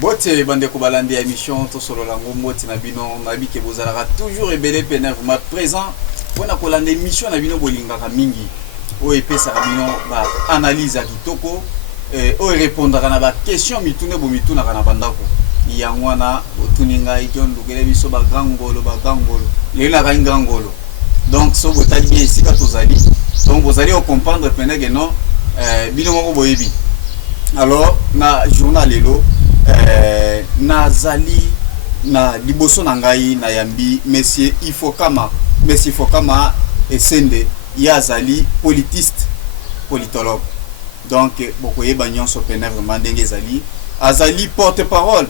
Bote bande ko balande émission to solo la ngomoti na bino na bi ke bozalaka toujours ebele penef ma présent pona ko lande émission na bino bolingaka mingi o epesa ka bino ba analyse kitoko o répondre na ba question mitune bo mituna kana bandako yango na otuninga ijon lugele biso ba gangolo le na gangolo donc so botali bien ici ka tozali donc vous allez comprendre penege non bino moko boyebi alors na journal lelo nazali na liboso na ngai na yambi monsieur Ifokama Esende yazali politiste politologue donc bokoyeba nyonso pena vraiment ndenge ezali azali porte-parole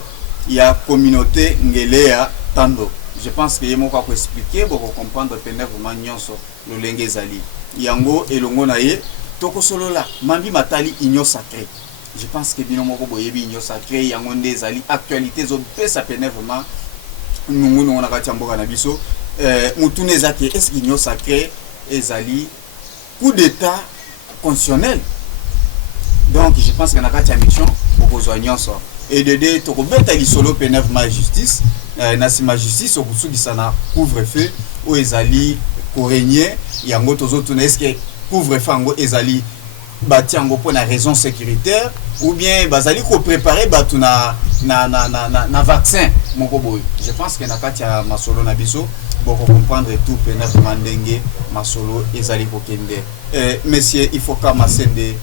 ya communauté ngelea tando. Je pense que yemoko ko expliquer boko comprendre pena vraiment nyonso lolenge ezali yango elongo na ye toko solo la mambi matali union sacrée. Je pense que bino moko boyebi union sacrée yango nde ezali actualité zo pesa pena vraiment nungu na kati mboka na biso mutune ezaki est-ce que union sacrée ezali coup d'état constitutionnel. Donc je pense que na kati ya mission bokozwa nyonso et de deux to kobeta lisolo pena vraiment justice na sima justice okusukisa na couvre-feu o ezali ko régner yango tozo tuna est-ce que couvre-feu yango ezali bati yango pour na raison sécuritaire ou bien bazali ko préparer batu na vaccin moko boy. Je pense que na kati ya masolo na biso pour comprendre tout pena mandenge masolo ezali ko kende monsieur Ifokama Sende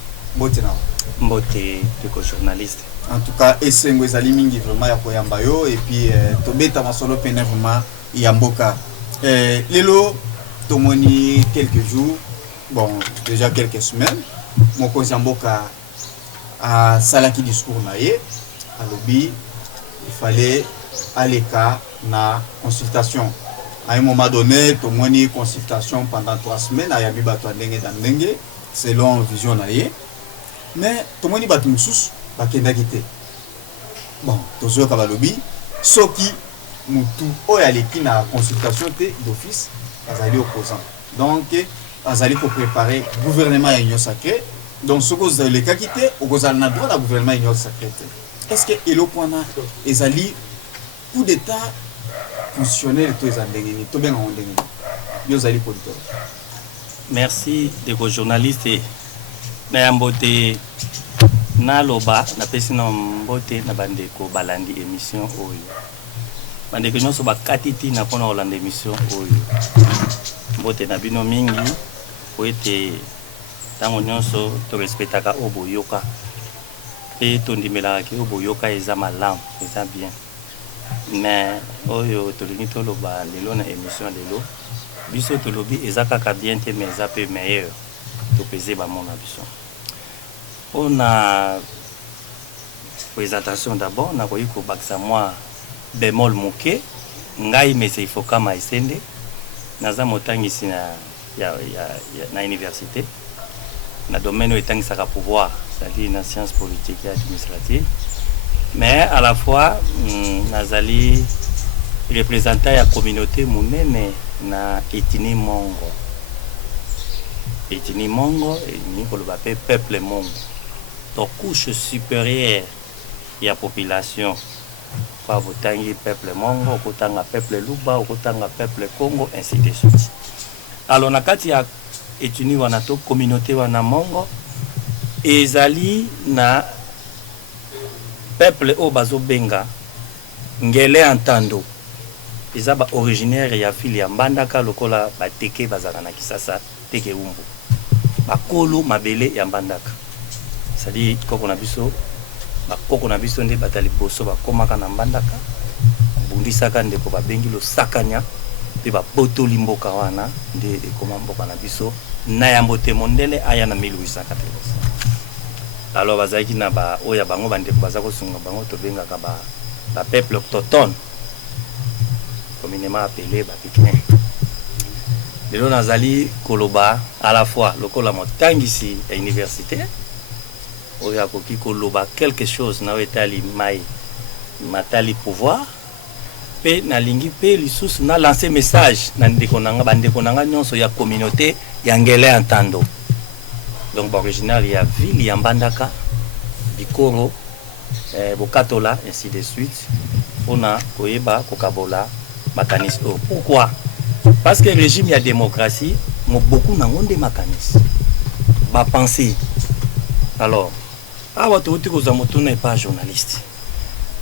Mbote de journaliste. En tout cas esengo ezali mingi vraiment ya koyamba yo et puis tobeta masolo pena vraiment ya mboka lelo tomoni quelques jours bon déjà quelques semaines mon conseiller mboka a salaki discours na ye alobi il fallait aller na consultation à un moment donné tomoni consultation pendant 3 semaines à yabi bato ndenge da ndenge selon vision na ye mais tomoni bato mususu bakendaki te bon tozoyoka balobi soki mutu oyo aleki na consultation te d'office azali opposant donc azali ko préparer gouvernement ya union sacrée donc ce que vous avez quitté au gouvernement na droit na gouvernement union sacrée est-ce que elokwana ezali coup d'état constitutionnel to ezandengeni to benga ondengeni yo zali politique. Merci de vos journalistes na yambote na loba na pesi na mbote na bandeko balandi émission oyo bandeko nyonso bakatiti na pona olanda émission oyo mbote na bino mingi po ete tango nyonso to respectaka oboyoka pe tondimelaka ke oboyoka eza malamu eza bien mais oyo tolingi toloba lelo na émission lelo biso tolobi eza kaka bien te mais eza pe meilleur topeze bamona biso on a présentation d'abord na koyi ko bakisa moi bémol moke ngai monsieur Ifokama Esende naza motangisi na université na domaine etangisaka pouvoir c'est-à-dire na science politique et administrative mais à la fois nazali représentant ya communauté munene na etini mongo ni koloba pe peuple mongo to couche supérieure ya population pa botangi peuple mongo okotanga peuple luba okotanga peuple congo ainsi de suite. Alors na kati ya etuni wana to communauté wana mongo ezali na peuple o bazo benga ngele entando eza ba originaire ya fili ya Mbandaka lokola bateke bazaka na Kisasa teke umbu bakolo mabele ya Mbandaka sali koko na biso bakoko na biso nde batali boso bakomaka na Mbandaka bundisaka ndeko babengi lo sakanya pe babotoli mboka wana nde ekoma mboka na biso na yambote mondele aya na 1880. Alors bazaki na ba oya bango bandeko bazako sunga bango to bengaka ba peuple autochtone communément appelé ba Pikmin. Lelo nazali koloba à la fois lokola motangisi à université oya koki koloba quelque chose na wetali mai matali pouvoir pe na lingi pe lisusu na lancer message na ndeko nanga bandeko nanga nyonso ya communauté ya ngele entando donc original ya ville ya Mbandaka Bikoro bokatola ainsi de suite pona koyeba kokabola makanisi. Pourquoi? Parce que le régime ya démocratie beaucoup nangonde makanisi ba penser. Alors awa touti ko zamotuna n'est pas journaliste.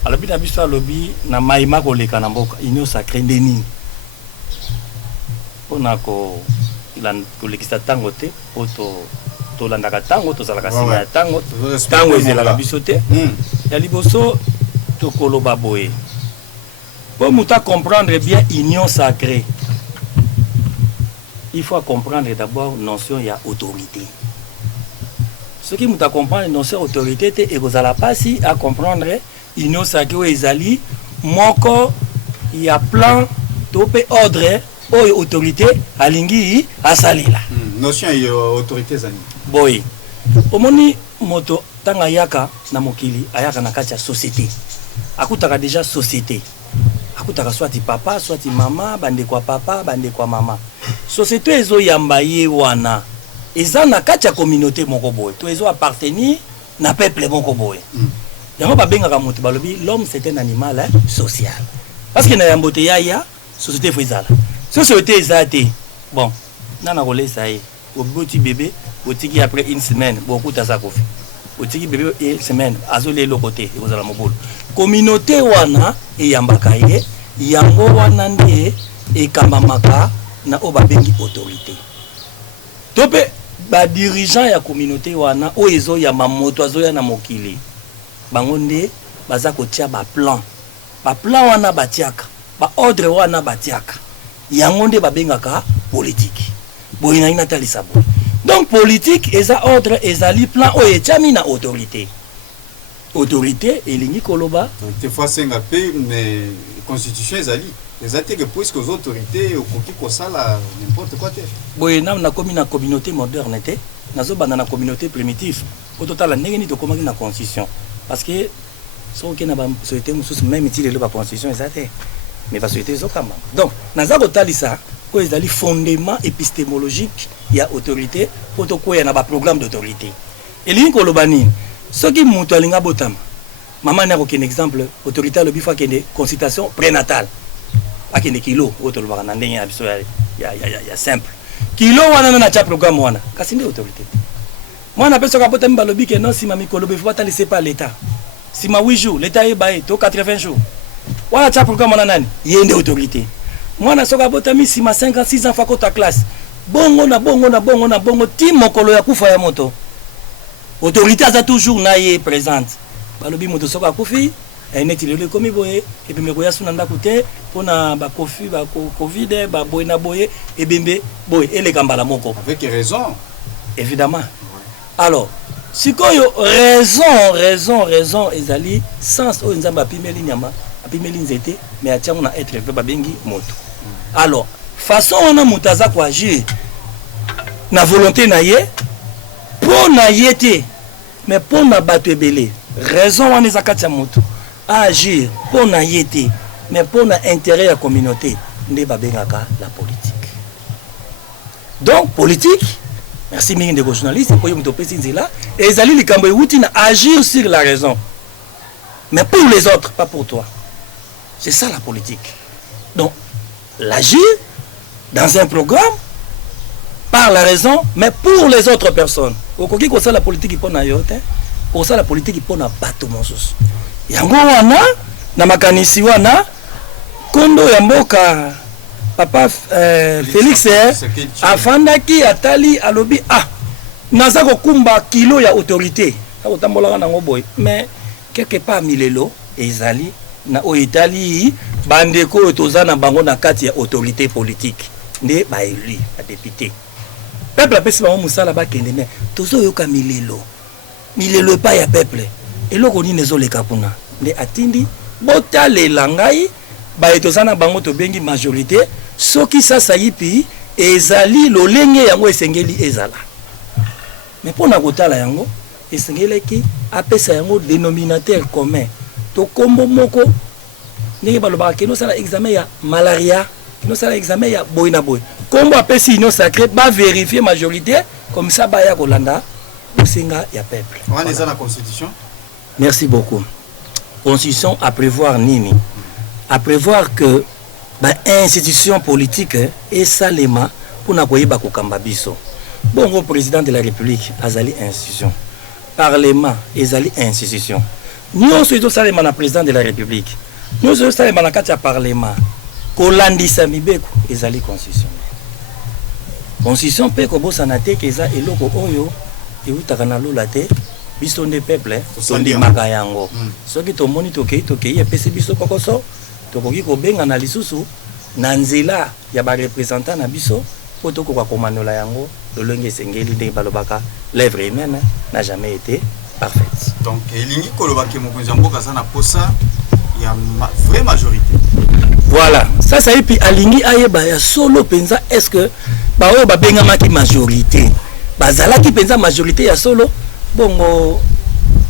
Alors bina biso lobby na maima ko leka na mboka union sacrée ndeni pona ko ilan ko lekisa tango te poto to landaka tango to zalaka sima ya tango ezela la biso te ya liboso to koloba boye pour muta comprendre bien union sacrée. Il faut comprendre d'abord notion il y a autorité. Ce qui muta comprendre notion autorité te et vous allez passer à comprendre union sacrée ezali moko il y a plan topé ordre ou autorité alingi asalila notion ya autorité zani boy omoni moto tanga yaka na mokili ayaka na kati ya société akutaka déjà société akutaka soit papa soit mama bande kwa papa bande kwa mama société ezo yamba ye wana eza na kati ya communauté moko boy to ezo appartenir na peuple moko boy yango babengaka moto balobi l'homme c'est un animal social parce que na yambote ya société fezala société ezate bon nana kolesa ye oboti bébé otiki après une semaine beaucoup ta sakofi otiki bébé une semaine azole le côté ekozala mobolo communauté wana eyambaka ye yango wana nde ekambamaka na obabengi autorité tope ba dirigeant ya communauté wana o ezo ya mamoto azoya na mokili bango nde baza kotia ba plan wana batiaka ba ordre wana batiaka yango nde babengaka politique boyina ina talisa bo donc politique eza ordre ezali plan o etiami na autorité elingi koloba des fois senga pe mais constitution ezali ezate que puisque aux autorités okoki kosala n'importe quoi te boyina na komi na communauté moderne te nazo bana na communauté primitive au total ndenge ni to komaki na constitution parce que soki na ba société mususu même utile le ba constitution ezate mais va société zokamba donc naza kotalisa ko ezali fondement épistémologique ya autorité poto ko ya na ba programme d'autorité elingi koloba nini soki mutu alinga botama mama na ko ken exemple autorité le bifa kende consultation prénatale akende kilo otolobaka na ndenge ya biso ya simple kilo wana na cha programme wana kasi ndi autorité mwana peso ka botama balobi ke non si mami kolobe faut pas laisser pas l'état si ma 8 jours l'état est baé to 80 jours wala cha programme wana nani yende autorité mwana soka botami si ma 56 ans fako ta classe bongo na bongo ti mokolo ya kufa ya moto autorité aza toujours na ye présente balobi moto soka kufi neti lelo komi boye ebembe ko yasu na ndako te pona ba kofi ba covid ba boye na boye ebembe boye ele kambala moko avec raison évidemment alors sikoyo raison ezali sens o nzamba pimeli nyama apimeli nzete mais atiango na être pe babengi moto alors façon on a mutaza ko agir na volonté na ye pona yete mais pona bato ebele raison wana ezakati ya moto agir pona yete mais pona intérêt ya communauté nde babengaka la politique donc politique merci mingi de journaliste pour yo pesi nzela ezali likambo euti na agir sur la raison mais pour les autres pas pour toi c'est ça la politique donc l'agir dans un programme par la raison mais pour les autres personnes okoki ko ça la politique pour na yote pour ça la politique pour na bato mosusu yango wana na makanisi wana kondo ya mboka papa Félix afandaki atali alobi naza kokumba kilo ya autorité akotambolaka nango boy mais quelque part milelo ezali na oitali bandeko tozana bango na kati ya autorité politique nde ba élu a député peuple apesi bango musala bakende mais tozo yoka milelo pa ya peuple eloko nini ezoleka kuna nde atindi botalela ngai ba etozana bango to bengi majorité soki sasa yipi ezali lolenge yango esengeli ezala mais pona kotala yango esengeleki apesa yango dénominateur commun to kombo moko ndenge balobaka keno sala examen ya malaria keno sala examen ya boy na boy kombo apesi union sacrée ba vérifier majorité comme ça ba ya kolanda bosenga ya peuple on est dans la constitution. Merci beaucoup. constitution à prévoir nini, à prévoir que institution politique et salema pour na koyeba kokamba biso. Bongo président de la République azali institution, parlement ezali institution. Nous sommes salema na président de la République. Nous sommes salema na kati ya parlement. Kolandisa mibeko ezali constitution. Constitution pe ko bosana te ke eza eloko oyo eutaka na lola te biso nde peuple sondi makayango. Soki tomoni tokei epesi biso kokoso tokoki kobenga na lisusu na nzela ya ba représentant na biso po tokoka komanola yango lolenge esengeli ndenge balobaka l'œuvre humaine n'a jamais été parfaite. Donc elingi kolobaki mokonzi mboka za na posa ya vraie majorité. Voilà, ça et puis alingi ayeba ya solo penza est-ce que ba oyo ba benga maki majorité bazala ki penza majorité ya solo bongo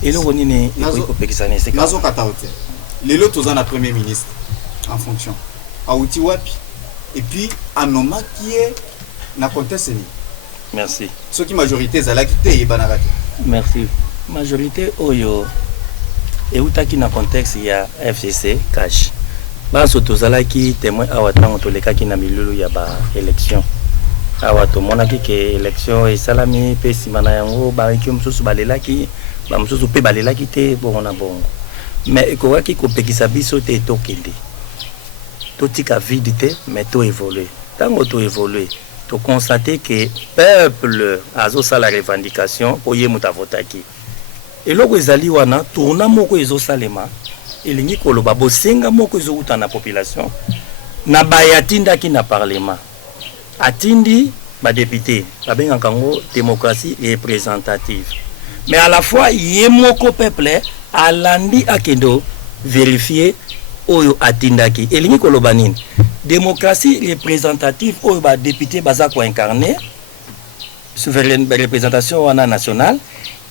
eloko nini iko pekisana c'est nazo kataote lelo toza na premier ministre en fonction auti wapi et puis anoma qui est na contexte ni. Merci. Ce qui majorité zala ki te yebana. Merci. Majorité oyo eutaki na contexte ya FCC cash. Baso tozalaki témoin awa tango tolekaki na milulu ya ba élection. Awa tomonaki ke élection esalami pe simana yango ba ki mususu balelaki ba mususu pe balelaki te bongo. Mais ekowaki kopekisa biso te tokende. Totika vide te mais to évoluer. Tango to évoluer, to constater que peuple azo sala revendication oye muta votaki. Eloko ezali wana tourna moko ezo salema elingi koloba bosenga moko ezo uta na population na bayatinda ki na parlement atindi ba député babenga kango démocratie représentative mais à la fois yemoko peuple alandi akendo vérifier oyo atindaki elingi koloba nini démocratie représentative oyo ba député baza ko incarner souveraine représentation wana nationale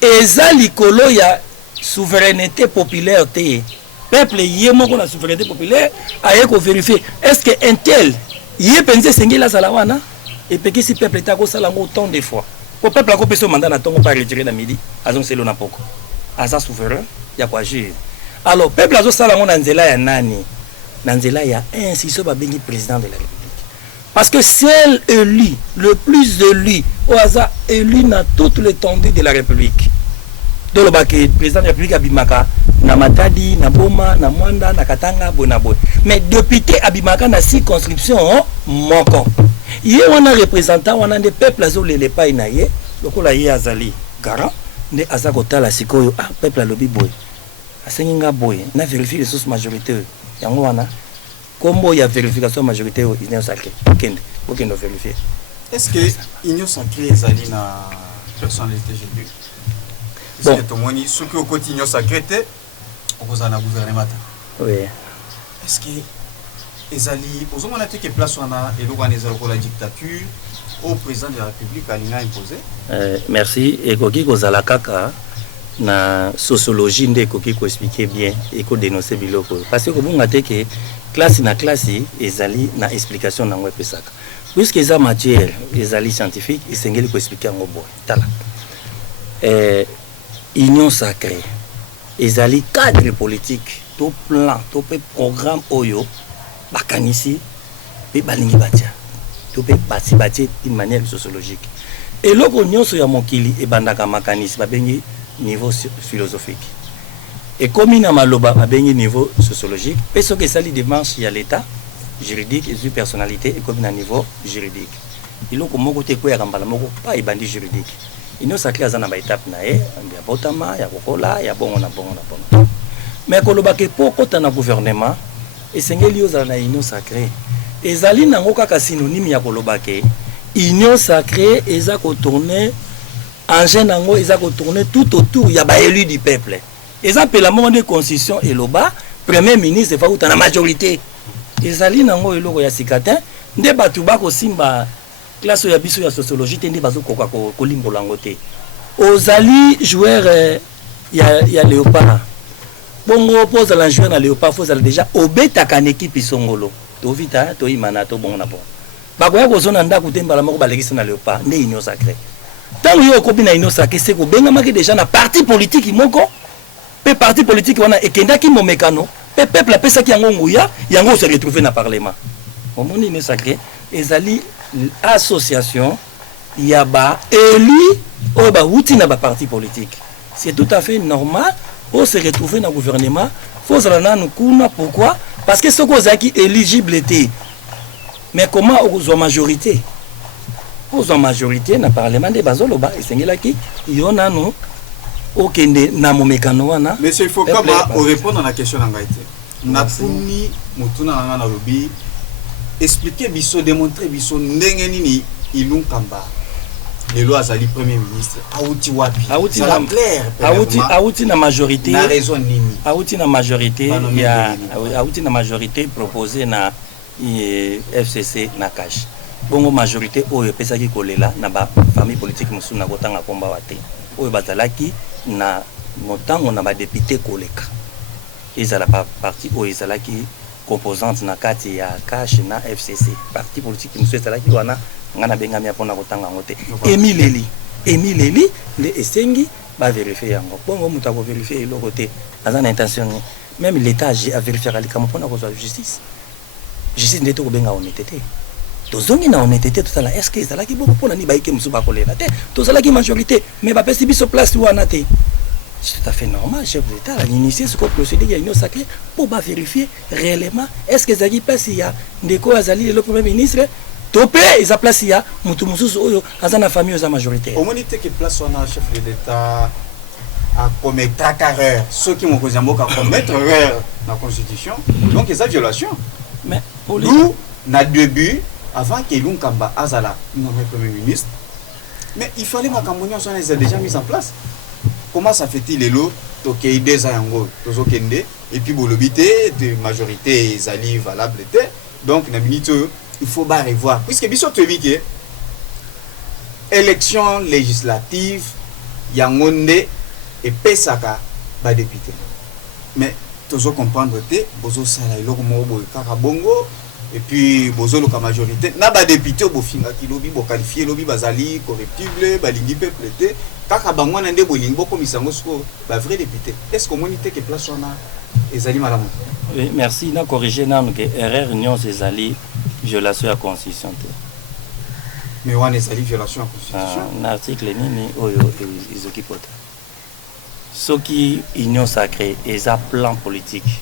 eza likolo ya souveraineté populaire te peuple yemoko na souveraineté populaire aye ko vérifier est-ce que un tel yé penser sengela sala wana et puis si peuple ta ko sala ngo autant de fois ko peuple ko peso mandat na tongo pas retirer na midi azon selo na poko aza souverain ya kwa agir alors peuple azo sala ngo na nzela ya nani na nzela ya institution ba bengi président de la République parce que seul élu le plus élu au hasard élu na toute l'étendue de la République donc le président de la République abimaka na Matadi na Boma na Mwanda na Katanga bonaboy mais député abimaka na circonscription moko yé wana représentant wana de peuple azo lele pa na ye lokola ye azali garant ne azako tala sikoyo peuple alobi boy asenginga boy na vérifier les sources majorité yango wana kombo ya vérification majorité union sacrée kende okendo vérifier est-ce que union sacrée ezali na personnalité jésus bon est-ce que tomoni ce que au quotidien sacré te okozana gouvernement oui est-ce que ezali ozomona te que place wana eloko na ezalo la dictature au président de la République alinga imposé merci et koki kozala kaka na sociologie nde koki ko expliquer bien et ko dénoncer biloko parce que bonga te que classe na classe ezali na explication na ngwe pesaka puisque eza matière ezali scientifique esengeli ko expliquer ngo boy tala union sacrée ezali cadre politique to plan to pe programme oyo bakanisi pe balingi batia to pe bati d'une manière sociologique et loko nyonso ya mokili ebandaka makanisi babengi niveau philosophique et comme na maloba babengi niveau sociologique pe soki esali démarche ya l'état juridique et du personnalité et comme na niveau juridique iloko moko te ko ya kambala moko pa ebandi juridique union sacrée azana ba étape na ya botama ya kokola ya bongo na bongo mais koloba ke pokota na gouvernement esengeli ozala na union sacrée ezali nango kaka synonyme ya koloba ke union sacrée eza ko tourner engin nango eza ko tourner tout autour ya ba élu du peuple eza pela mo de constitution eloba premier ministre va uta na majorité ezali nango eloko ya sikatin nde batu ba ko simba classe ya biso ya sociologie te nde bazo koka ko limbola ngo te ozali joueur ya léopard bongo pose la joueur na léopard faut déjà obetaka na équipe songolo to vita to imana to bongo na bon bakoya ko zona ndako te mbala moko balekisa na léopard nde union sacrée tango yo ko bina union sacrée c'est ko benga maki déjà na parti politique moko pe parti politique wana ekendaki momekano pe peuple apesaki yango nguya yango se retrouver na parlement omoni ne sacré ezali association ya ba élu o ba wuti na ba parti politique c'est tout à fait normal pour se retrouver dans le gouvernement faut zala nous kuna pourquoi parce que ce qu'on a qui éligible était mais comment aux majorité aux majorité na parlement de bazoloba esengela ki yona no okende na momekano wana monsieur il faut comment répondre à la question na ngaite na puni mutuna na lobby expliquer biso démontrer biso ndenge nini ilunkamba lelo azali premier ministre auti wapi ça clair auti na majorité na raison nini auti na majorité ya auti na majorité proposé na FCC na cash bongo majorité oyo pesaki kolela na ba famille politique musu na kotanga komba wate oyo bazalaki na motango na ba député koleka ezala pa parti oyo ezalaki composante na kati ya cash na FCC parti politique musu ezalaki wana ngana benga mia pona kotanga ngote Emile Eli le esengi ba vérifier yango bongo muta ko vérifier le côté azana intention même l'état a vérifié ali kama pona ko justice ndete ko benga honnêteté tozongi na honnêteté tout ça est-ce que ezalaki bongo pona ni baike musu ba kolela te tozalaki majorité mais ba pesi biso place wana te c'est tout à fait normal chef d'état la initier ce qu'on procédé il y a une sacré pour ba vérifier réellement est-ce que ezalaki place ya ndeko azali le premier ministre topé ils a place ya mutu mususu oyo azana famille za majorité au monité que place on a chef d'état à commettre erreur ceux qui m'ont causé mboka commettre erreur dans la constitution donc c'est violation mais nous na début avant que Lunkamba azala nommé premier ministre mais il fallait makambonia on les a déjà mis en place comment ça fait-il les lots tokei deux ans yango tozokende et puis bolobité de majorité ezali valable était donc na minute il faut pas revoir puisque biso tobike élection législative yangonde et pesaka ba député mais tozo comprendre te bozo sala iloko mo kaka bongo et puis bozo loka majorité na ba député bo finga ki lobi bo qualifier lobi bazali corruptible balingi peuple te kaka bango na nde bolingi bo komisango sko ba vrai député est-ce que monité que place on a ezali malamu. Oui, merci na corriger na que erreur union ezali violation à la constitution. Mais on est allé violation à la constitution. L'article nini oyo ils occupent. Ce qui union sacrée et un plan politique.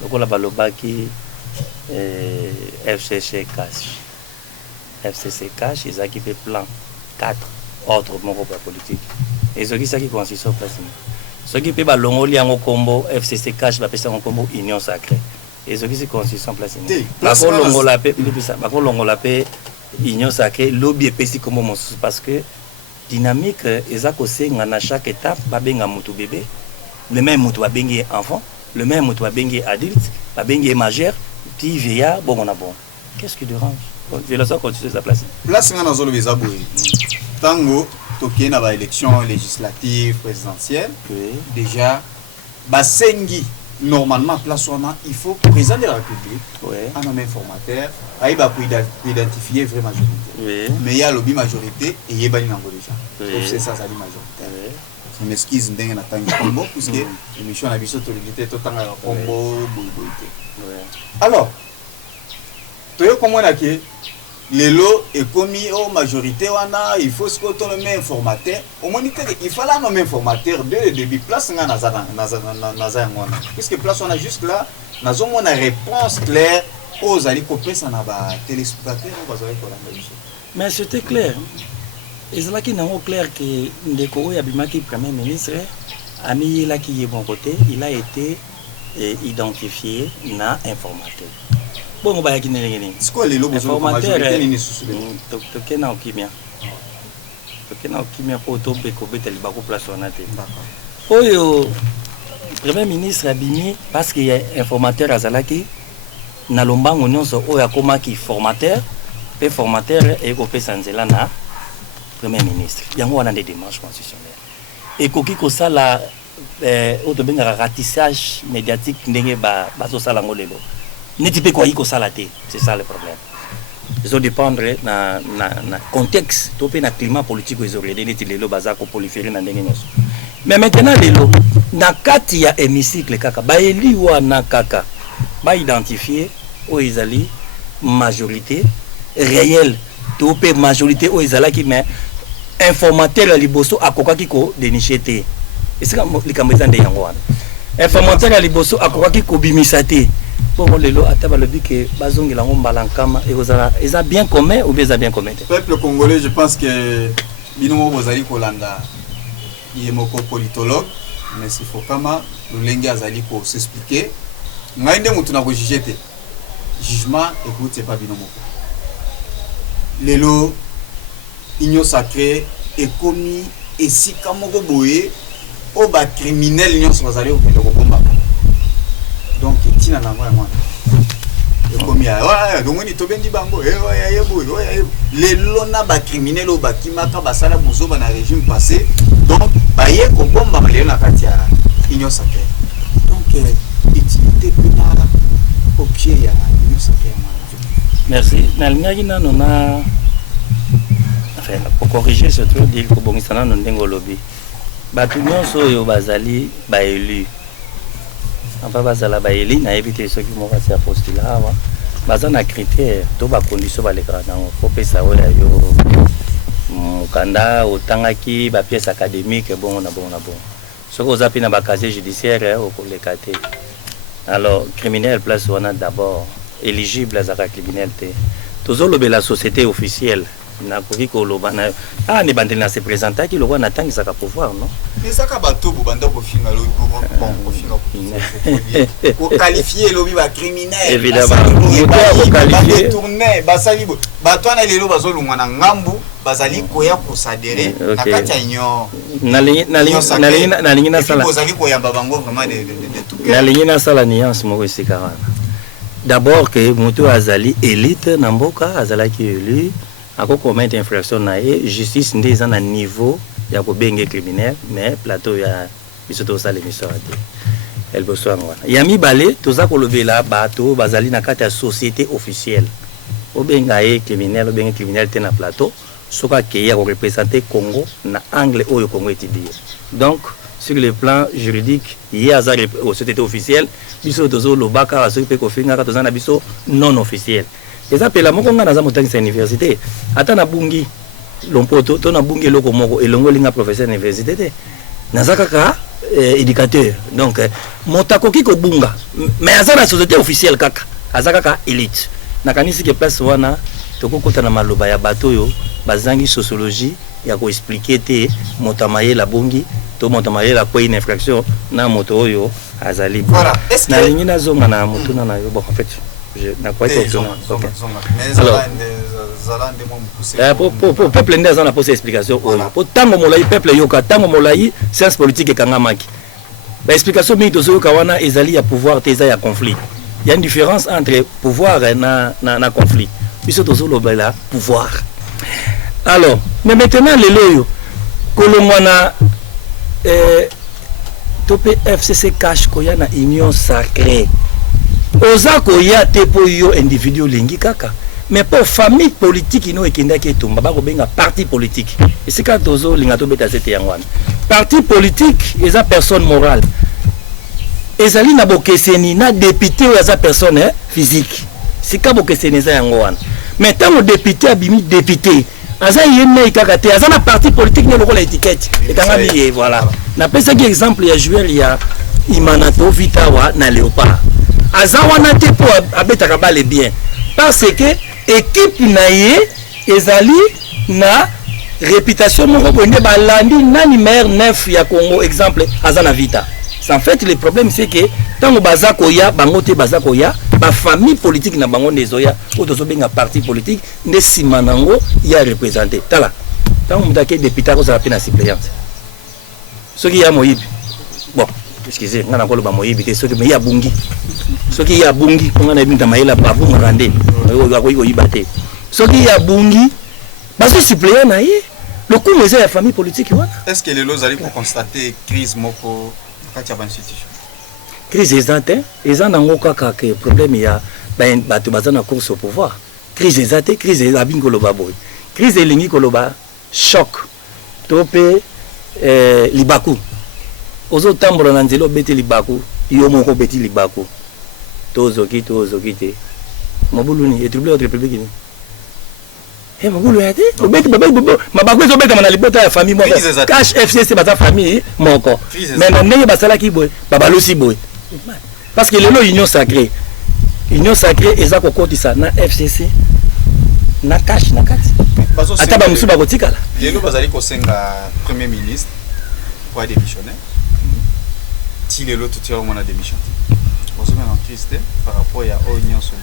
Donc on a baloba qui FCC cash ils occupent plan 4 autres moko politique. Et ce qui ça qui constitution place. Ce qui peut balongoli en combo FCC cash va passer en combo union sacrée. Et ce qui se constitution place. Bakolongola pe union sacrée lobby epesi comme mosusu parce que dynamique ezako senga na chaque étape babenga mutu bébé le même mutu babengi enfant le même mutu babengi adulte babengi majeur ti vieillard bon on a bon qu'est-ce qui dérange violation continue sa place ngana zolo bezaboy tango toké na ba élection législative présidentielle déjà basengi normalement place on a il faut président de la République un homme informateur aïba pour identifier vraie majorité mais il y a lobby majorité et il y a bani nango déjà donc c'est ça ça dit majorité je m'excuse ndenge na tangi combo parce que émission na biso tolibité to tanga combo boyboité alors toyo comment na ke lelo et commis aux majorité wana il faut ce que tout le même informateur au moniteur il fallait un même informateur de début place nga naza ngona puisque place on a juste là nazo mona réponse claire aux ali kopesa na ba téléspectateurs bazali ko landa biso mais c'était clair ezala ki nango clair que ndeko oya bimaki premier ministre ami la qui est bon côté il a été identifié na informateur bon ba yakine ngene siko lelo bozo ko majorité ni susu tokena okimia po to be ko beteli ba ko place on a te d'accord oyo premier ministre abimi parce qu'il y a informateur azalaki na lombango nyonso oyo akomaki formateur pe formateur e ko pesa nzela na premier ministre yango wana des démarches constitutionnelles et koki ko sala auto benga ratissage médiatique ndenge bazo sala ngolelo neti pe kwa iko sala te c'est ça le problème ils ont dépendre na contexte to pe na climat politique ils auraient neti lelo bazako proliférer na ndenge nyonso Mais maintenant lelo na kati ya hémicycle kaka ba eli wana kaka ba identifier o ezali majorité réelle to pe majorité o ezalaki mais informateur ya liboso akokaki ko dénicher te esika likambo ezande yango wana informateur ya liboso akokaki ko bimisa te pour lelo ata balobi ke bazongela ngo mbalankama ekozala eza bien commun ou bien bien commun. Peuple congolais, je pense que binomo bozali kolanda yemoko politologue mais il faut kama lolenge azali ko s'expliquer ngainde mutu na ko juger te jugement écoute pas binomo lelo union sacrée et commis et si kamoko boye o ba criminel nyonso bazali ko bomba donc tina na ngwa mwana e commis ouais donc ni to bendi bango lelo na ba criminel o ba kimaka basala buzoba na régime passé donc baye ko bomba lelo na kati ya union sacrée donc utilité pénale au pied ya union sacrée. Merci. Nalingaki nano na enfin pour corriger ce truc dire ko bongisana no ndengo lobi batu nyonso oyo bazali ba élu enfin bazala ba élu na éviter ceux qui m'ont passé à postuler awa baza na critère to ba condition ba lekana nango po pesa oya yo mukanda otangaki ba pièce académique bon na bon ce que ozapi na ba casier judiciaire au kolekate alors criminel place wana d'abord éligible à la criminalité. Toujours la société officielle na koki ko lobana ne bandeli na se présenter qui le roi n'attend ça pouvoir non mais ça ka bato banda ko finga lo bon ko finga ko qualifier lobi ba criminel évidemment ko qualifier tourner basali bato na lelo bazolungwa na ngambu bazali koya ko sadere na kati ya nyo na lingi na sala bazali koyamba bango vraiment de tout na lingi na sala nuance moko isikara. D'abord que Moutou Azali élite Namboka Azalaki élu a commettre infraction na justice ndé à niveau ya ko benge criminel mais plateau ya bisoto sala émission ate elle bosoa ngwana yami balé toza ko lobela bato bazali na kati ya société officielle o benga criminel o benga criminel te na plateau soka ke ya ko représenter Congo na angle oyo Congo étudie donc sur le plan juridique il y a za société officielle biso tozo lobaka aso pe ko finga ka tozana biso non officiel eza pela moko nga naza motangisa université ata na bungi lompoto to na bungi loko moko elongo linga professeur université te naza kaka éducateur donc motakoki ko bunga mais aza na société officielle kaka aza kaka élite nakanisi ke place wana tokokota na maloba ya bato yo bazangi sociologie ya ko expliquer te motamaye la bungi to motamaye la quoi une infraction na moto oyo azali voilà na lingi na zonga na moto na yo bon en fait je na quoi que alors pour peuple ndeza na poser explication pour tango molai peuple yoka tango molai science politique ekangamaki ba explication mingi tozo kawana ezali ya pouvoir teza ya conflit il y a une différence entre pouvoir et na conflit biso tozo lobela pouvoir alors mais maintenant les loyo kolongwana topé FCC cash koya na union sacrée oza koya te po yo individu lingi kaka mais pour famille politique ino ekendaki etumba bako benga parti politique esika tozo linga to beta zete yangwana parti politique eza personne morale ezali na bokeseni na député ou eza personne physique sika bokeseni eza yango wana mais tant député abimi député aza yeme kaka te aza na parti politique ne lokola étiquette etanga biye voilà na pesa ki exemple ya joueur ya Imanato Vitawa na Léopard aza wana te po abetaka bale bien parce que équipe na ye ezali na réputation moko bonde balandi nani maire neuf ya Congo exemple aza na Vita. En fait le problème c'est que tango bazako ya bango te bazako ya ba famille politique na bango nezoya otozo benga parti politique nde simanango ya représenter tala tango mutake député ko za pena suppléante soki ya moyibi bon excusez ngana ko ba moyibi te soki me ya bungi soki ya bungi ngana binta mayela babu ngande oyo ko yibate soki ya bungi baso suppléant na ye le coup les ya famille politique wana est-ce que les lots allaient pour constater crise moko crise ezate eza nango kaka ke problème ya bato baza na course au pouvoir crise ezate crise ezabingi koloba boy crise elingi koloba choc to pe libaku ozo tambola na nzela obeti libaku yo moko beti libaku tozoki te mabuluni etroublé autre république ni mabulu ya te obeti mabaku ezobetama na libota ya famille moko cash FCC bata famille moko mais na ndenge basalaki boye babalosi boye parce que lelo union sacrée eza kokotisa na FCC na cash na kati ata bamusu bakotikala lelo bazali kosenga premier ministre pour démissionner ti lelo tout tira mona démission on se met en crise par rapport à union sur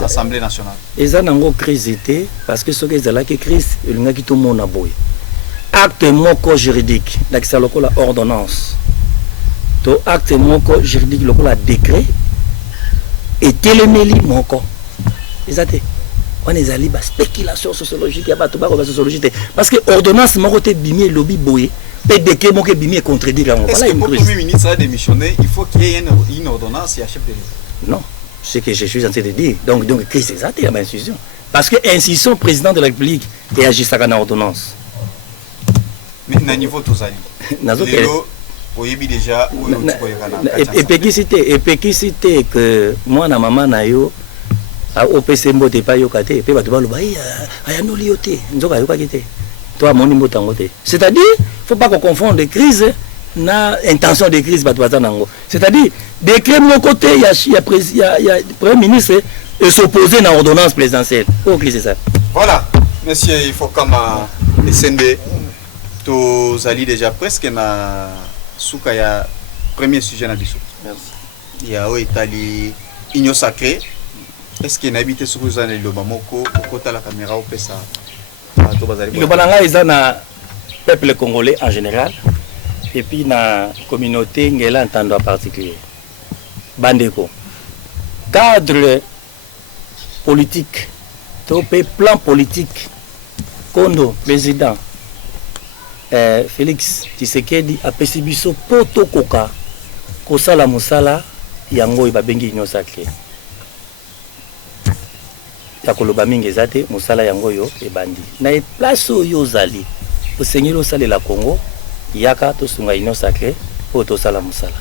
l'Assemblée nationale eza nango crise te parce que soki ezalaki crise elingaki tomona boye acte moko juridique lakisa lokola ordonnance to acte moko juridique lokola décret etelemeli moko eza te on ezali ba spéculation sociologique ya bato ba sociologique parce que ordonnance moko te bimi lobby boye pe décret moko bimi et contredire en voilà une crise. Est-ce que le premier ministre a démissionné, il faut qu'il y ait une ordonnance et un chef de l'État? Non, ce que je suis en train de dire. Donc crise c'est ça, il y a une institution. Parce que institution président de la République et agissent à ordonnance. Mais à niveau tous ali. Lelo oyebi déjà et péquicité que moi na maman na yo a OPC mbote pa yo kate pe bato ba loba ya no liote nzoka yo kakite. Toi mon nimbo tangote. C'est-à-dire faut pas qu'on confonde crise na intention de crise bato bazanango. C'est-à-dire décret mon côté il y a premier ministre et s'opposer à ordonnance présidentielle. Oh crise c'est ça. Voilà, monsieur, il faut comme SND to zali déjà presque na souka ya premier sujet na biso. Merci. Il y a Itali union sacrée. Est-ce qu'il y a une habité sur le Loba Moko au côté de la caméra ou ça? Le Balanga est dans le peuple congolais en général et puis dans la communauté ngela en particulier. Bandeko. Cadre politique, plan politique, Kondo, président, Félix Tshisekedi a pesi biso poto koka kosala musala yango ibabengi union sacrée. Ya koloba mingi ezate musala yango yo ebandi na place oyo zali osengeli osalela Congo yaka tosunga union sacrée po tosala musala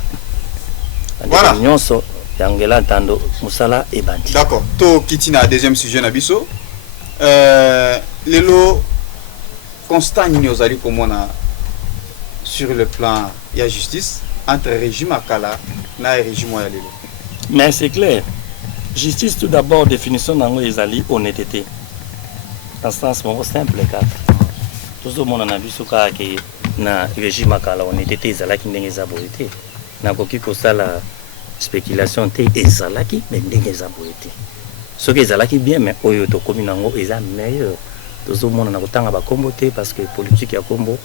voilà nyonso yangela ntando musala ebandi. D'accord, to kitina deuxième sujet na biso lelo constant nini ozali komona sur le plan ya justice entre régime akala na régime ya lelo? Mais c'est clair. Justice tout d'abord, définition d'ango ezali honnêteté. Dans ce sens simple cadre. Tout le monde a vu ce que na régime akala honnêteté ezalaki ndenge ezaboyete. Na koki kosala spéculation te ezalaki mais ndenge ezaboyete. Ce que ezalaki bien mais oyo to komi nango eza meilleur. Tout le monde na kotanga ba kombo te parce que politique ya kombo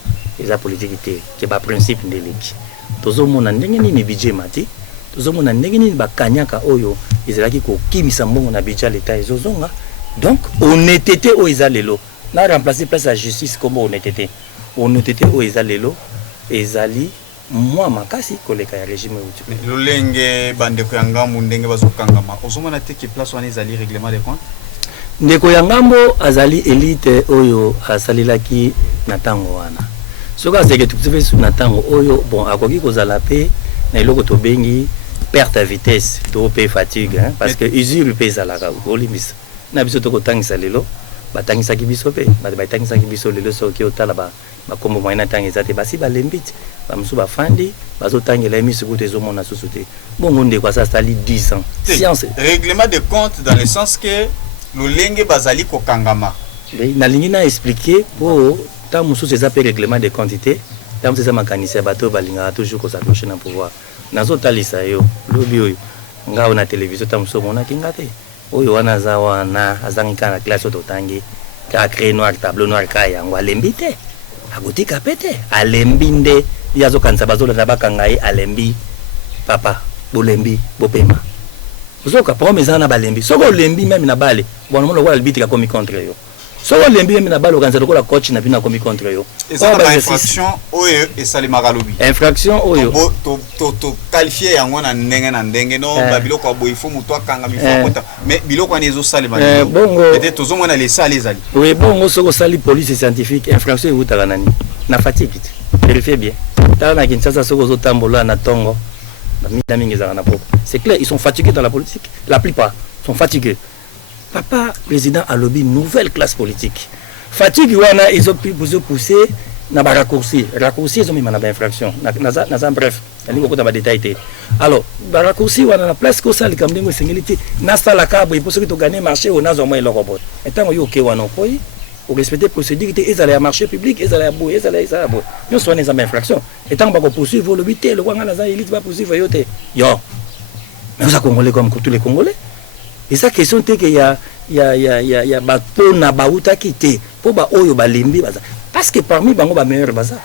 eza politique te. Ke ba principe ndeleki. Tout le monde ndenge ni budget mati. Tozomona ndenge nini bakanyaka oyo ezalaki kokimisa mbongo na budget l'état ezozonga. Donc honnêteté o ezalelo na remplacer place la justice comme honnêteté. Honnêteté o ezalelo ezali moi makasi koleka ya régime utu. Lolenge bandeko ya ngambo ndenge bazokangama. Ozomona te ki place wana ezali règlement des comptes. Ndeko ya ngambo azali élite oyo asalilaki na tango wana. Soka zeke tukufe su na tango oyo bon akoki kozala pe na iloko to bengi perte à vitesse to pe fatigue hein, parce que usure pesa la ka olimis na biso to kotangisa lelo batangisa ki biso pe batangisa ki biso lelo so ki otala ba kombo moyena tangisa te basi ba lembit ba musu ba fandi bazo tangela emisu ko tezo mona susute bongo nde kwa ça sali 10 ans science règlement de compte dans le sens que lo lenge bazali ko kangama na lingi na expliquer po ta musu c'est ça pe règlement de quantité ta musu ça makanisa bato balinga toujours ko s'accrocher na pouvoir nazo talisa yo lobi oyo ngao na télévision tamuso mona kingate oyo wana za wana azangika na classe ototangi ka créer noir tableau noir ka yango alembi te agotika pete alembi nde yazo kanisa bazola na bakangai alembi papa bolembi bopema uzoka promesa na balembi soko lembi même na bale bona molo wala bitika komi contre yo soko lembi même na bale kanisa lokola coach na bina komi contre yo eza ba infraction oyo esali makalobi infraction oyo to qualifier yango na ndenge no babiloko abo il faut muto akanga mifoko mais biloko nezo sali ba peut-être tozomona les sali ezali oui bongo soko sali police scientifique infraction utaka nani na fatigue vérifiez bien tala Kinshasa soko zo tambola na tongo na mingi za na poko. C'est clair, ils sont fatigués dans la politique. La plupart sont fatigués. Papa président a lobby nouvelle classe politique. Fatigue wana ils ont poussé na ba raccourci. Raccourci ils ont mis na ba infraction. Na bref, ali ko ta ba détail. Alors, ba raccourci wana na place ko sali comme ndenge singilité. Na sala ka bo iposo to gagner marché au nazo mo eloko bot. Etango yo ke wana koyi. Pour respecter procédure ils allaient à marché public, ils allaient à bout, ils allaient à bout. Nous sommes des infractions. Et tant qu'on va poursuivre le but, le roi Nganaza élite va poursuivre yote. Yo. Mais vous Congolais comme tous les Congolais. Et sa question c'est qu'il y a bateau na bauta quitté pour ba oyo ba limbi baza. Parce que parmi bango ba meilleur baza.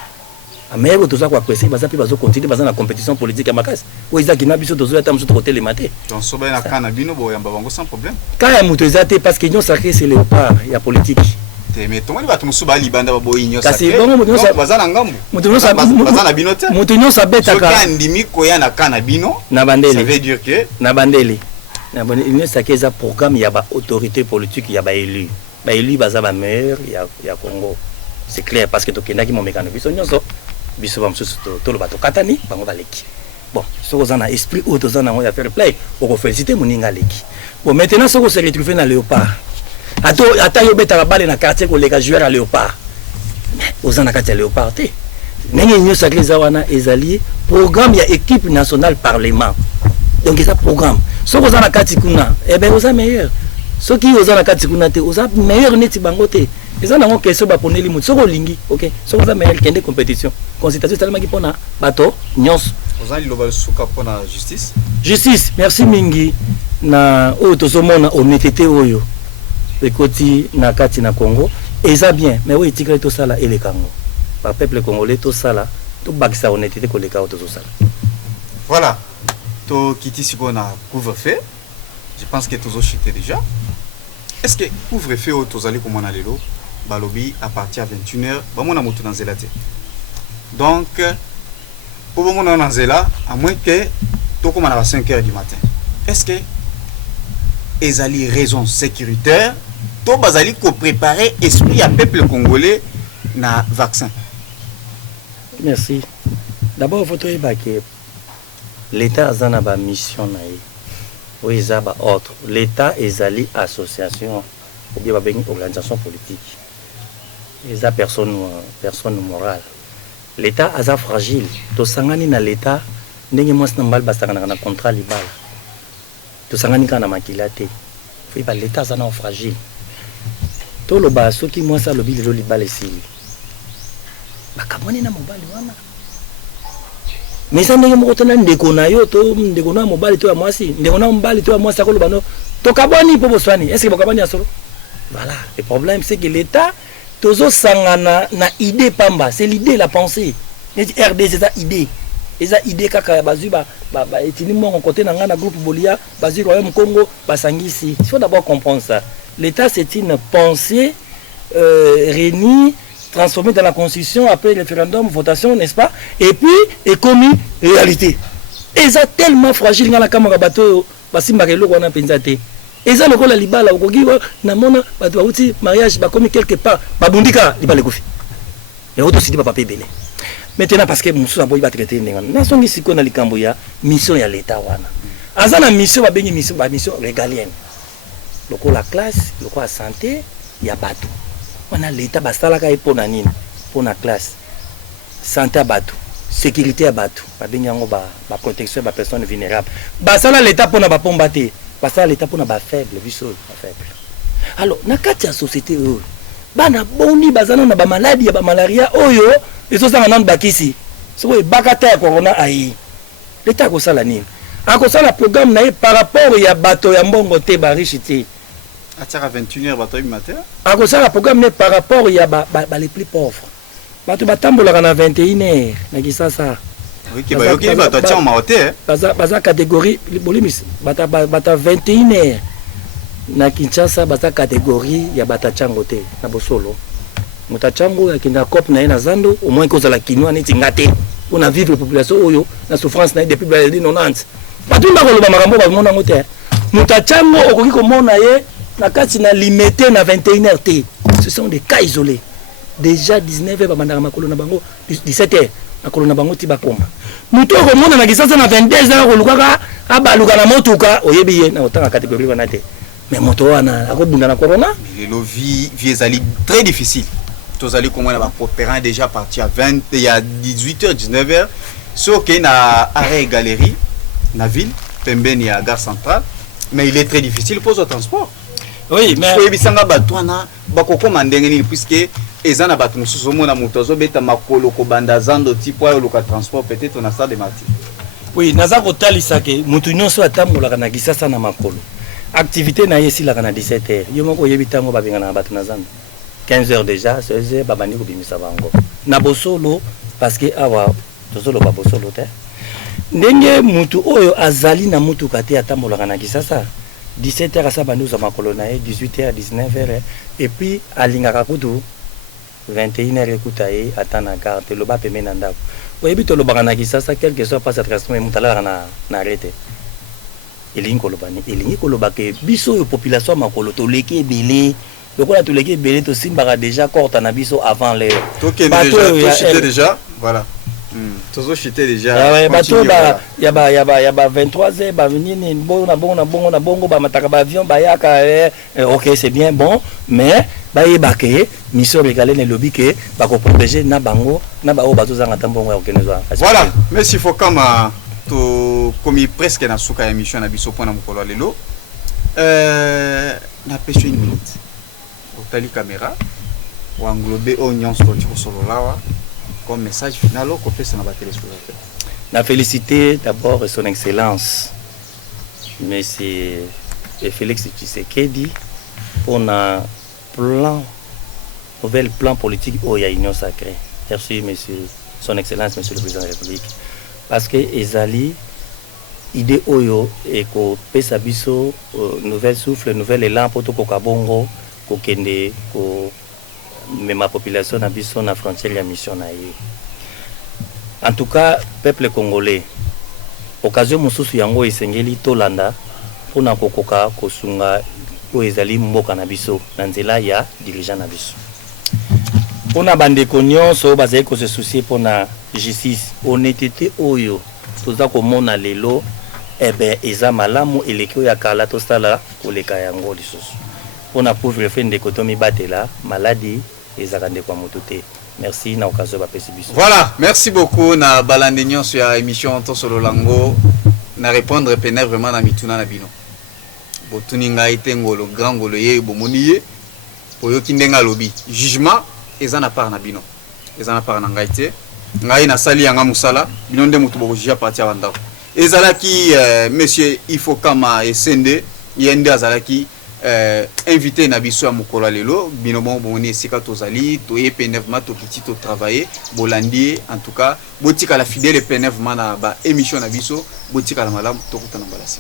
A meilleur tout ça quoi apprécier baza puis bazo continuer baza na compétition politique à Makasi. Ou ils a kina biso tozo ata muso côté les maté. Donc so ba na kana bino bo yamba bango sans problème. Quand ya muto ezate parce que ñon sacré c'est léopard, il y a politique. Mais tout le monde va tout souba libanda ba boyinyo sa. Kasi bongo mutu sa bazana ngambu. Mutu sa bazana binote. Mutu sa beta ka. So ndimi ko ya na kana bino. Na bandeli. Ça veut dire que na bandeli. Na bandeli il ne sakeza programme ya ba autorité politique ya ba élu. Ba élu baza ba meilleur ya Congo. C'est clair parce que to kendaki mo mekano biso nyonso. Biso ba msusu to lo bato katani bango baleki. Bon, ce que na esprit ou to zana ya faire play, pour féliciter moninga leki. Bon, maintenant ce que se retrouver na léopard. Ata yo beta balle na quartier ko leka joueur à léopard. Aux na quartier léopard té. Nenge nyo sacré zawana ezali programme ya équipe nationale parlement. Donc ça programme. Ce que na quartier kuna, eh ben oza meilleur. Ce qui oza na quartier kuna té, oza meilleur neti bango té. Eza na ngo question ba poneli mutu soko lingi, OK. Soko za meilleur kende compétition. Consultation tellement ki pona bato nyonso. Oza liloba suka pona justice. Justice, merci mingi na oyo tozomona honnêteté oyo. Ekoti na kati na Congo eza bien mais oui tikali to sala ele kango par peuple congolais to sala to bakisa honnêteté ko leka to sala. Voilà, to kiti siko na couvre-feu. Je pense que tozo chité déjà. Est-ce que couvre-feu o tozali komona lelo balobi à partir à 21h ba mona moto na nzela te. Donc au moment na nzela à moins que to komana à 5h du matin. Est-ce que ezali raison sécuritaire to bazali ko préparer esprit à peuple congolais na vaccin? Merci. D'abord faut que l'état a na ba mission na ye. O ezaba autre. L'état ezali association ou bien ba organisation politique. Eza personne morale. L'état a fragile. To sangani na l'état ndenge mwasi na mbali basangana na contrat libala. To sangani kana makilate. Faut pas l'état ça non fragile. To lo ba soki mwasa lobi lelo libala esili. Bakamoni na mobali wana. Mais ça ndenge moko tana ndeko na yo to ndeko na mobali to ya mwasi, ndeko na mobali to ya mwasi akolo bano. To kaboni po boswani. Est-ce que bakaboni asolo? Voilà, le problème c'est que l'état tozo sangana na idée pamba, c'est l'idée la pensée. Les RD c'est ça idée. Eza idée kaka bazu ba etini mon côté na ngana groupe Bolia, bazu royaume Congo, basangisi. Il faut d'abord comprendre ça. L'état c'est une pensée réunie, transformée dans la constitution après le référendum, votation, n'est-ce pas? Et puis est commis réalité. Eza tellement fragile ngana kamera bateau basimba kelo wana penzate. Eza lokola libala okogiwa na mona bato bauti mariage ba commis quelque part babundika libala kofi. Et auto sidi papa belé. Maintenant parce que musu aboyi ba traiter ndengana. Na songi siko na likambo ya mission ya l'état wana. Azana mission ba bengi mission régalienne. Lokola classe, lokola santé ya bato. Wana l'état basala ka epona nini? Pona classe. Santé ya bato, sécurité ya bato. Ba bengi yango ba protection ba personnes vulnérables. Basala l'état pona ba pomba te. Basala l'état pona ba faible, biso ba faible. Alors, na kati ya société oyo bana boni bazana na ba maladie ya ba malaria oyo ezosanga nanu bakisi soko ebakata ya corona ayi l'état kosala nini akosala programme na ye par rapport ya bato ya mbongo te ba riche te atira 21h bato du matin akosala programme ne par rapport ya ba les plus pauvres bato batambolaka na 21h na kisasa oui ki bayoki bato tia maote baza catégorie bolimis bata 21h na Kinshasa bata catégorie ya batachango te na bosolo mutachango ya kinda cop na na zando au moins cause la kinwa neti ngate on a vivre population oyo na souffrance na depuis les années 90 batumba ko loba makambo ba mona ngote mutachango okoki ko mona ye na kati na limité na 21h te ce sont des cas isolés déjà 19h ba mandaka makolo na bango 17h na kolona bango ti bakoma mutu okomona na kisasa na 22 ans kolukaka abaluka na motuka oyebi ye na otanga catégorie wana te mais moto wana akobunda na corona le vie ezali très difficile tozali komona ba coopérant déjà parti à 20 il y a 18h 19h soki na arrêt galerie na ville pembeni ya gare centrale mais il est très difficile pour le transport. Oui, mais oui, bisanga batwana bakokoma ndenge nini puisque ezana batu mususu mona moto azobeta makolo ko banda zando tipo ayo loka transport peut-être na stade de Martyr. Oui, naza kotalisa ke mutu nyonso atambolaka na kisasa na makolo. Activité na yesi la kana 17h. Yo moko yebi tango babenga na batu na zando. 15h déjà, 16h babandi ko bimisa bango. Na bosolo parce que awa tozolo ba bosolo te. Ndenge mutu oyo azali na mutu kate atambolaka na kisasa 17h à Sabanouza Makolonae, 18h, 19h, et puis à Lingakakudu, 21h, écoutaye, à na carte, le bas payé nanda. Oui, puis le baranaki, ça, quel que soit pas cette raison, mais moutala na arrêté. Et l'inkolobani, et l'inkolobake, biso, population makolo, to leke belé, le quoi, to leke belé, to simbara déjà, corte en abisso avant les. Toké déjà, voilà. Toujours chuté déjà. Ouais, bateau y a 23h ba venir bongo ba mataka ba avion ba yaka OK, c'est bien bon, mais ba yebake mission régalé ne lobby que ba ko protéger na bango na ba o bateau za ngambongo organiser. Voilà, merci Fokama to comme presque na suka émission na biso pona mukolo lelo. Na pêche une minute. Otali caméra ou englober oignon solo lawa. Comme message final au côté de nos téléspectateurs. La félicité d'abord son excellence, monsieur Félix Tshisekedi, pour un plan, nouvel plan politique où il y a union sacrée. Merci monsieur, son excellence, monsieur le président de la République. Parce que Ezali, idée oyo et ko pesa biso nouvelle souffle, nouvel élan pour tout kokabongo, kokende ko mais ma population a vu son frontière la mission. En tout cas, peuple congolais, occasion mususu yango esengeli tolanda pona kokoka kosunga o ezali mboka na biso na nzela ya dirigeant na biso. Pona bandeko nyonso bazali ko se soucier pona justice, honnêteté oyo toza komona lelo eza malamu eleki ya kala tosala koleka yango lisusu. Pona pauvre fin de kotomi batela maladie. Merci na occasion voilà, merci beaucoup na balandenion sur la émission Tosolo Lango na répondre peine vraiment na mituna na bino. Botuninga ite ngolo grand ngolo ye bomoniye oyo kindenga lobi jugement ezana part na bino. Ezana part na ngaite ngai na sali yanga musala bino nde mutu bokujia parti ya ndako. Ezalaki monsieur Ifokama Esende yende azalaki invité na biso ya mukolo lelo bino bon boni esika tozali toye penevement to petit to travailler bolandi en tout cas botika la fidèle penevement na ba émission na biso botika la malamu to kutana balasi.